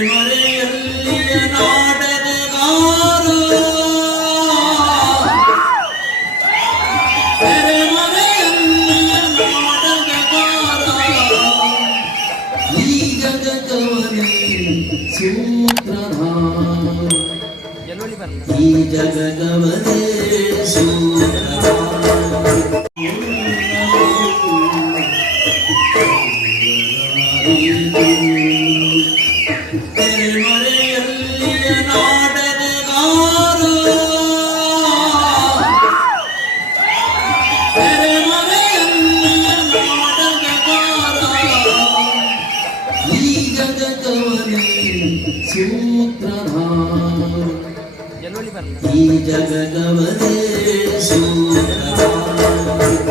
ತೆರೆಮರೆಯಲ್ಲಿಯ ನಾಟಕಗಾರ, ತೆರೆಮರೆಯಲ್ಲಿಯ ನಾಟಕಗಾರ, ಈ ಜಗತ್ತವನೇ ಸೂತ್ರಧಾರ, ಈ ಜಗತ್ತವನೇ ಸೂತ್ರಧಾರ. ತೆರೆಮರೆಯಲ್ಲಿಯ ನಾಟಕಗಾರ, ತೆರೆಮರೆಯಲ್ಲಿಯ ನಾಟಕಗಾರ, ಈ ಜಗತ್ತವನೇ ಸೂತ್ರಧಾರ, ಈ ಜಗತ್ತವನೇ ಸೂತ್ರಧಾರ.